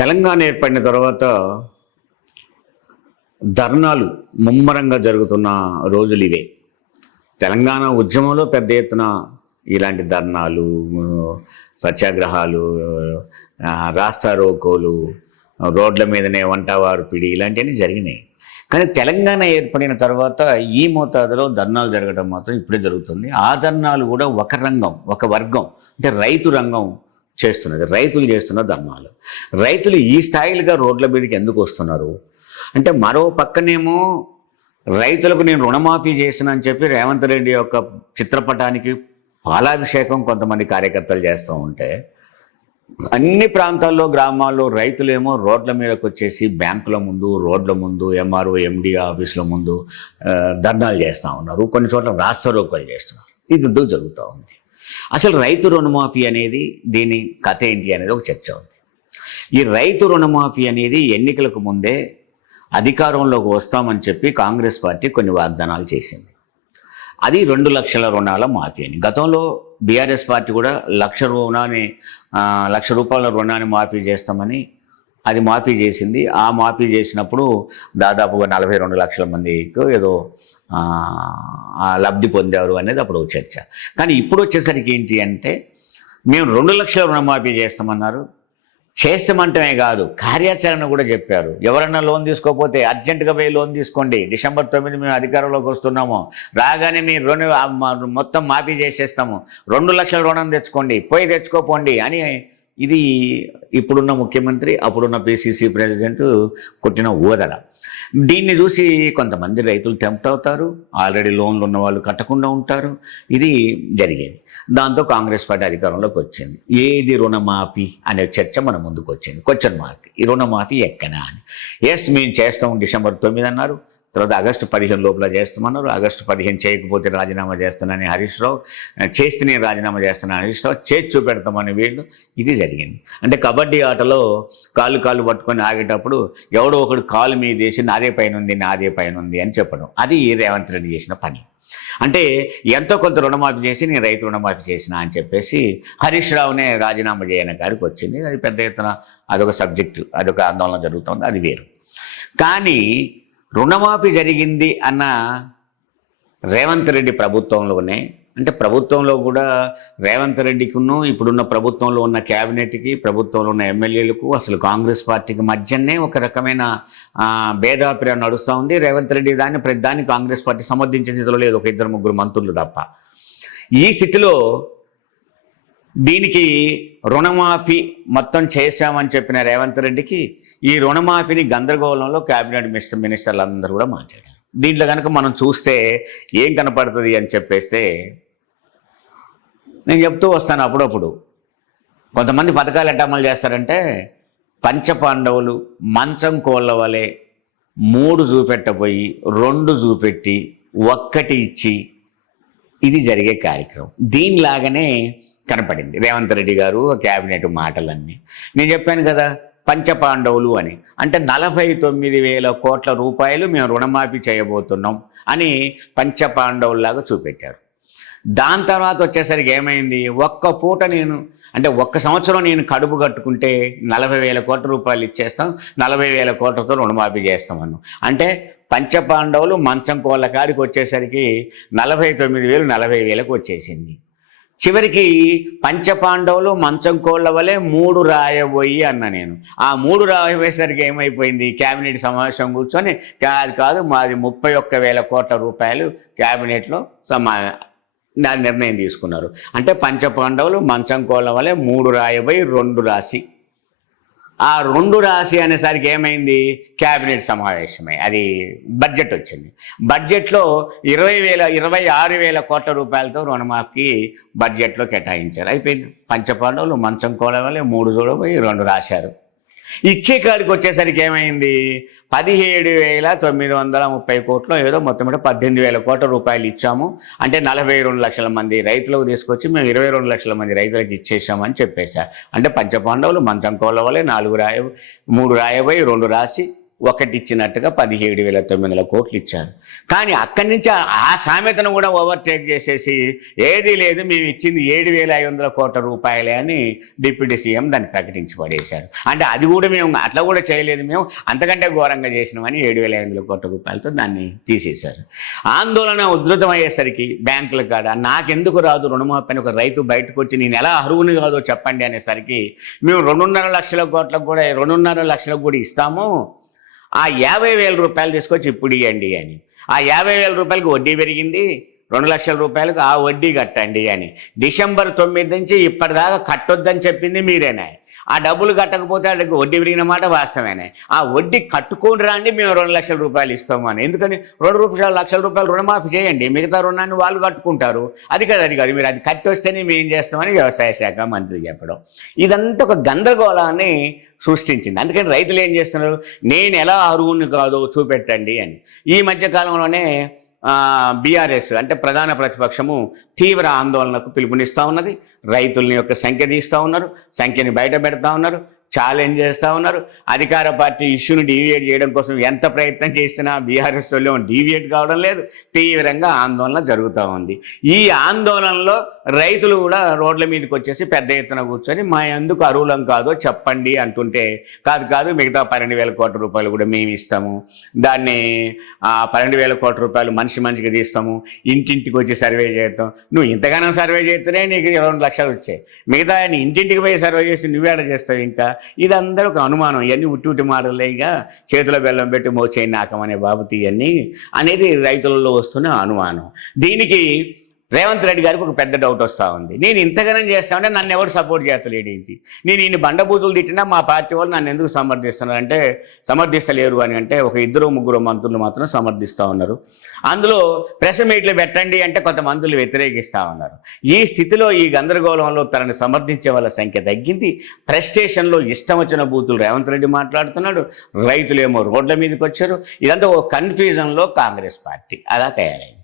తెలంగాణ ఏర్పడిన తర్వాత ధర్నాలు ముమ్మరంగా జరుగుతున్న రోజులు ఇవే. తెలంగాణ ఉద్యమంలో పెద్ద ఎత్తున ఇలాంటి ధర్నాలు సత్యాగ్రహాలు రాస్తా రోకోలు రోడ్ల మీదనే వంటవారు పిడి ఇలాంటివన్నీ జరిగినాయి. కానీ తెలంగాణ ఏర్పడిన తర్వాత ఈ మోతాదులో ధర్నాలు జరగడం మాత్రం ఇప్పుడే జరుగుతుంది. ఆ ధర్నాలు కూడా ఒక రంగం ఒక వర్గం అంటే రైతు రంగం చేస్తున్నది. రైతులు చేస్తున్న ధర్నాలు రైతులు ఈ స్థాయిలుగా రోడ్ల మీదకి ఎందుకు వస్తున్నారు? అంటే మరో పక్కనేమో రైతులకు నేను రుణమాఫీ చేసిన అని చెప్పి రేవంత్ రెడ్డి యొక్క చిత్రపటానికి పాలాభిషేకం కొంతమంది కార్యకర్తలు చేస్తూ ఉంటే అన్ని ప్రాంతాల్లో గ్రామాల్లో రైతులేమో రోడ్ల మీదకి వచ్చేసి బ్యాంకుల ముందు రోడ్ల ముందు ఎంఆర్ఓ ఎండి ఆఫీసుల ముందు ధర్నాలు చేస్తూ ఉన్నారు. కొన్ని చోట్ల రాష్ట్ర రోకలు చేస్తున్నారు. ఇది ఎందుకు జరుగుతూ ఉంది? అసలు రైతు రుణమాఫీ అనేది దీని కథ ఏంటి అనేది ఒక చర్చ ఉంది. ఈ రైతు రుణమాఫీ అనేది ఎన్నికలకు ముందే అధికారంలోకి వస్తామని చెప్పి కాంగ్రెస్ పార్టీ కొన్ని వాగ్దానాలు చేసింది. అది రెండు లక్షల రుణాల మాఫీ అని. గతంలో బీఆర్ఎస్ పార్టీ కూడా లక్ష రుణాన్ని లక్ష రూపాయల రుణాన్ని మాఫీ చేస్తామని అది మాఫీ చేసింది. ఆ మాఫీ చేసినప్పుడు దాదాపుగా నలభై రెండు లక్షల మందికి ఏదో లబ్ధి పొందారు అనేది అప్పుడు చర్చ. కానీ ఇప్పుడు వచ్చేసరికి ఏంటి అంటే మేము రెండు లక్షల రుణమాఫీ చేస్తామన్నారు. చేస్తామంటమే కాదు కార్యాచరణ కూడా చెప్పారు. ఎవరన్నా లోన్ తీసుకోకపోతే అర్జెంటుగా పోయి లోన్ తీసుకోండి. డిసెంబర్ తొమ్మిది మేము అధికారంలోకి వస్తున్నాము. రాగానే మీ రుణ మొత్తం మాఫీ చేసేస్తాము. రెండు లక్షల రుణం తెచ్చుకోండి. పోయి తెచ్చుకోపోండి అని ఇది ఇప్పుడున్న ముఖ్యమంత్రి అప్పుడున్న పిసిసి ప్రెసిడెంట్ కొట్టిన ఊదర దీన్ని చూసి కొంతమంది రైతులు టెంప్ట్ అవుతారు ఆల్రెడీ లోన్లు ఉన్న వాళ్ళు కట్టకుండా ఉంటారు. ఇది జరిగేది. దాంతో కాంగ్రెస్ పార్టీ అధికారంలోకి వచ్చింది. ఏది రుణమాఫీ అనే చర్చ మన ముందుకు వచ్చింది క్వశ్చన్ మార్క్ ఈ రుణమాఫీ ఎక్కడా అని. ఎస్ మేము చేస్తాం డిసెంబర్ తొమ్మిది అన్నారు. తర్వాత ఆగస్టు పదిహేను లోపల చేస్తామన్నారు ఆగస్టు పదిహేను చేయకపోతే రాజీనామా చేస్తానని హరీష్ రావు చేస్తే నేను రాజీనామా చేస్తానని హరీష్ రావు చేసి చూపెడతామని వీళ్ళు ఇది జరిగింది. అంటే కబడ్డీ ఆటలో కాళ్ళు కాళ్ళు పట్టుకొని ఆగేటప్పుడు ఎవడో ఒకడు కాలు మీద వేసి నాదే పైన ఉంది నాదే పైన ఉంది అని చెప్పడం. అది రేవంత్ రెడ్డి చేసిన పని. అంటే ఎంతో కొంత రుణమాఫీ చేసి నేను రైతు రుణమాఫీ చేసిన అని చెప్పేసి హరీష్ రావునే రాజీనామా చేయని కాడికి వచ్చింది. అది పెద్ద ఎత్తున అదొక సబ్జెక్టు అదొక ఆందోళన జరుగుతుంది అది వేరు. కానీ రుణమాఫీ జరిగింది అన్న రేవంత్ రెడ్డి ప్రభుత్వంలోనే అంటే ప్రభుత్వంలో కూడా రేవంత్ రెడ్డికిను ఇప్పుడున్న ప్రభుత్వంలో ఉన్న క్యాబినెట్కి ప్రభుత్వంలో ఉన్న ఎమ్మెల్యేలకు అసలు కాంగ్రెస్ పార్టీకి మధ్యనే ఒక రకమైన భేదాభిప్రాయం నడుస్తూ ఉంది. రేవంత్ రెడ్డి దాన్ని ప్రతిదాన్ని కాంగ్రెస్ పార్టీ సమర్థించే స్థితిలో లేదు. ఒక ఇద్దరు ముగ్గురు మంత్రులు తప్ప. ఈ స్థితిలో దీనికి రుణమాఫీ మొత్తం చేశామని చెప్పిన రేవంత్ రెడ్డికి ఈ రుణమాఫీని గందరగోళంలో క్యాబినెట్ మినిస్టర్ మినిస్టర్లు అందరూ కూడా మాట్లాడారు దీంట్లో కనుక మనం చూస్తే ఏం కనపడుతుంది అని చెప్పేస్తే నేను చెప్తూ వస్తాను అప్పుడప్పుడు. కొంతమంది పథకాలు ఎట్ట అమలు చేస్తారంటే పంచపాండవులు మంచం కోళ్ళ వలె మూడు చూపెట్టబోయి రెండు చూపెట్టి ఒక్కటి ఇచ్చి ఇది జరిగే కార్యక్రమం. దీనిలాగానే కనపడింది. రేవంత్ రెడ్డి గారు క్యాబినెట్ మాటలన్నీ. నేను చెప్పాను కదా పంచపాండవులు అని. అంటే నలభై తొమ్మిది వేల కోట్ల రూపాయలు మేము రుణమాఫీ చేయబోతున్నాం అని పంచపాండవుల్లాగా చూపెట్టారు. దాని తర్వాత వచ్చేసరికి ఏమైంది? ఒక్క పూట నేను అంటే ఒక్క సంవత్సరం నేను కడుపు కట్టుకుంటే నలభై వేల కోట్ల రూపాయలు ఇచ్చేస్తాం నలభై వేల కోట్లతో రుణమాఫీ చేస్తామను అంటే పంచపాండవులు మంచం కోళ్ళ కాడికి వచ్చేసరికి నలభై తొమ్మిది వేలు నలభై వేలకు వచ్చేసింది. చివరికి పంచపాండవులు మంచం కోళ్ళ వలె మూడు రాయబోయి అన్న నేను. ఆ మూడు రాయబోయేసరికి ఏమైపోయింది? క్యాబినెట్ సమావేశం కూర్చొని కాదు కాదు మాది ముప్పై ఒక్క వేల కోట్ల రూపాయలు క్యాబినెట్లో సమా నా నిర్ణయం తీసుకున్నారు. అంటే పంచపాండవులు మంచం కోళ్ళ వలె మూడు రాయబోయి రెండు రాసి ఆ రెండు రాసి అనేసరికి ఏమైంది? క్యాబినెట్ సమావేశమై. అది బడ్జెట్ వచ్చింది. బడ్జెట్లో ఇరవై వేల ఇరవై ఆరు వేల కోట్ల రూపాయలతో రుణమాఫీకి బడ్జెట్లో కేటాయించారు. అయిపోయింది. పంచపాండవులు మంచం కోలవలే మూడు చూడబోయి రెండు రాశారు. ఇచ్చే కాడికి వచ్చేసరికి ఏమైంది? పదిహేడు వేల తొమ్మిది వందల ముప్పై కోట్లు ఏదో మొత్తం మీద పద్దెనిమిది వేల కోట్ల రూపాయలు ఇచ్చాము. అంటే నలభై రెండు లక్షల మంది రైతులకు తీసుకొచ్చి మేము ఇరవై రెండు లక్షల మంది రైతులకు ఇచ్చేసామని చెప్పేశారు అంటే పంచపాండవులు మంచం కోళ్ళ వల్లే నాలుగు రాయ మూడు రాయబోయి రెండు రాసి ఒకటి ఇచ్చినట్టుగా పదిహేడు వేల తొమ్మిది వందల కోట్లు ఇచ్చారు. కానీ అక్కడి నుంచి ఆ- సామెతను కూడా ఓవర్టేక్ చేసేసి ఏదీ లేదు మేము ఇచ్చింది ఏడు వేల ఐదు వందల కోట్ల రూపాయలే అని డిప్యూటీ సీఎం దాన్ని ప్రకటించి పడేశారు. అంటే అది కూడా మేము అట్లా కూడా చేయలేదు మేము అంతకంటే ఘోరంగా చేసినామని ఏడు వేల ఐదు వందల కోట్ల రూపాయలతో దాన్ని తీసేశారు. ఆందోళన ఉధృతం అయ్యేసరికి బ్యాంకుల కాడ నాకెందుకు రాదు రుణమాఫీ ఒక రైతు బయటకు వచ్చి నేను ఎలా అర్హుని కాదో చెప్పండి అనేసరికి మేము రెండున్నర లక్షల కోట్లకు కూడా రెండున్నర లక్షలకు కూడా ఇస్తాము ఆ యాభై వేల రూపాయలు తీసుకొచ్చి ఇప్పుడు ఇవ్వండి అని. ఆ యాభై వేల రూపాయలకు వడ్డీ పెరిగింది రెండు లక్షల రూపాయలకు ఆ వడ్డీ కట్టండి అని. డిసెంబర్ తొమ్మిది నుంచి ఇప్పటిదాకా కట్టొద్దని చెప్పింది మీరేనా ఆ డబ్బులు కట్టకపోతే వాళ్ళకి వడ్డీ పెరిగిన మాట వాస్తవేనే ఆ వడ్డీ కట్టుకొని రాండి మేము రెండు లక్షల రూపాయలు ఇస్తాము అని. ఎందుకని? రెండు రూపాయలు లక్షల రూపాయలు రుణమాఫీ చేయండి. మిగతా రుణాన్ని వాళ్ళు కట్టుకుంటారు. అది కాదు అది కాదు. మీరు అది కట్టి వస్తేనే మేము ఏం చేస్తామని వ్యవసాయ శాఖ మంత్రి చెప్పడం. ఇదంతా ఒక గందరగోళాన్ని సృష్టించింది. అందుకని రైతులు ఏం చేస్తున్నారు? నేను ఎలా అరువుని కాదో చూపెట్టండి అని. ఈ మధ్య కాలంలోనే బీఆర్ఎస్ అంటే ప్రధాన ప్రతిపక్షము తీవ్ర ఆందోళనకు పిలుపునిస్తూ ఉన్నది. రైతుల్ని యొక్క సంఖ్య తీస్తూ ఉన్నారు సంఖ్యని బయట పెడతా ఉన్నారు. ఛాలెంజ్ చేస్తూ ఉన్నారు. అధికార పార్టీ ఇష్యూని డీవియేట్ చేయడం కోసం ఎంత ప్రయత్నం చేసినా బీఆర్ఎస్ వాళ్ళు డీవియేట్ కావడం లేదు. తీవ్రంగా ఆందోళన జరుగుతూ ఉంది. ఈ ఆందోళనలో రైతులు కూడా రోడ్ల మీదకి వచ్చేసి పెద్ద ఎత్తున కూర్చొని మా ఎందుకు అరువులం కాదో చెప్పండి అంటుంటే కాదు కాదు మిగతా పన్నెండు వేల కోట్ల రూపాయలు కూడా మేము ఇస్తాము. దాన్ని పన్నెండు వేల కోట్ల రూపాయలు మనిషి మనిషికి తీస్తాము. ఇంటింటికి వచ్చి సర్వే చేస్తాం. నువ్వు ఇంతగానో సర్వే చేస్తేనే నీకు రెండు లక్షలు వచ్చాయి. మిగతా ఇంటింటికి పోయి సర్వే చేసి నువ్వేడ చేస్తావు ఇంకా? ఇదందరూ ఒక అనుమానం. ఇవన్నీ ఉట్టి ఉట్టి మాటలే ఇక. చేతిలో బెల్లం పెట్టి మోచేయి నాకం అనే తీయన్నీ. ఇవన్నీ అనేది రైతులలో వస్తున్న అనుమానం. దీనికి రేవంత్ రెడ్డి గారికి ఒక పెద్ద డౌట్ వస్తూ ఉంది. నేను ఇంతగానం చేస్తామంటే నన్ను ఎవరు సపోర్ట్ చేస్తలేడు ఏంటి? నేను ఇన్ని బండబూతులు తిట్టినా మా పార్టీ వాళ్ళు నన్ను ఎందుకు సమర్థిస్తున్నారు? అంటే సమర్థిస్తలేరు అని అంటే ఒక ఇద్దరు ముగ్గురు మంత్రులు మాత్రం సమర్థిస్తూ ఉన్నారు. అందులో ప్రెస్ మీట్లు పెట్టండి అంటే కొంత మంత్రులు వ్యతిరేకిస్తూ ఉన్నారు. ఈ స్థితిలో ఈ గందరగోళంలో తనని సమర్థించే వాళ్ళ సంఖ్య తగ్గింది. ప్రెస్ స్టేషన్లో ఇష్టం వచ్చిన బూతులు రేవంత్ రెడ్డి మాట్లాడుతున్నాడు. రైతులేమో రోడ్ల మీదకి వచ్చారు. ఇదంతా ఒక కన్ఫ్యూజన్లో కాంగ్రెస్ పార్టీ. అలా తయారైంది.